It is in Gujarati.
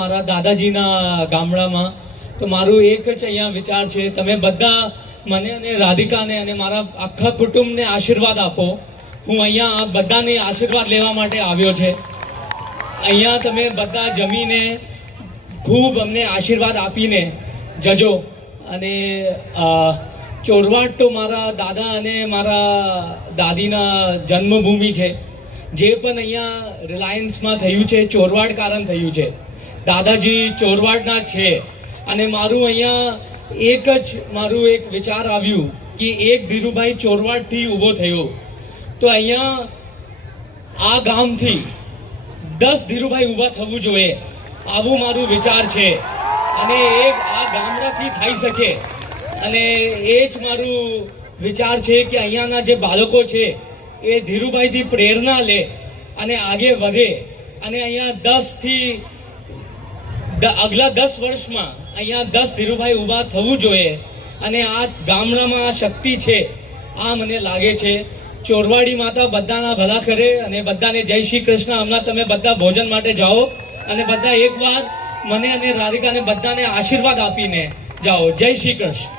મારા દાદાજીના ગામડામાં તો મારું એક જ અહીંયા વિચાર છે, તમે બધા મને અને રાધિકાને અને મારા આખા કુટુંબને આશીર્વાદ આપો. હું અહીંયા બધાને આશીર્વાદ લેવા માટે આવ્યો છે. અહીંયા તમે બધા જમીને ખૂબ અમને આશીર્વાદ આપીને જજો. અને ચોરવાડ તો મારા દાદા અને મારા દાદીના જન્મભૂમિ છે. જે પણ અહીંયા રિલાયન્સમાં થયું છે ચોરવાડ કારણ થયું છે. દાદાજી ચોરવાડના છે અને મારું અહીંયા મારું એક વિચાર આવ્યું કે એક ધીરુભાઈ ચોરવાડથી ઊભો થયો તો અહીંયા આ ગામથી 10 ધીરુભાઈ ઊભા થવું જોઈએ, આવું મારું વિચાર છે. અને એક આ ગામડાથી થઈ શકે અને એ જ મારું વિચાર છે કે અહીંયાના જે બાળકો છે એ ધીરુભાઈથી પ્રેરણા લે અને આગે વધે. અને અહીંયા આગલા 10 વર્ષમાં અહીંયા 10 ધીરુભાઈ ઊભા થવું જોઈએ. અને આ ગામડામાં આ શક્તિ છે, આ મને લાગે છે. ચોરવાડી માતા બધાના ભલા કરે અને બધાને જય શ્રી કૃષ્ણ. હમણાં તમે બધા ભોજન માટે જાઓ અને બધા એકવાર મને અને રાધિકાને બધાને આશીર્વાદ આપીને જાઓ. જય શ્રી કૃષ્ણ.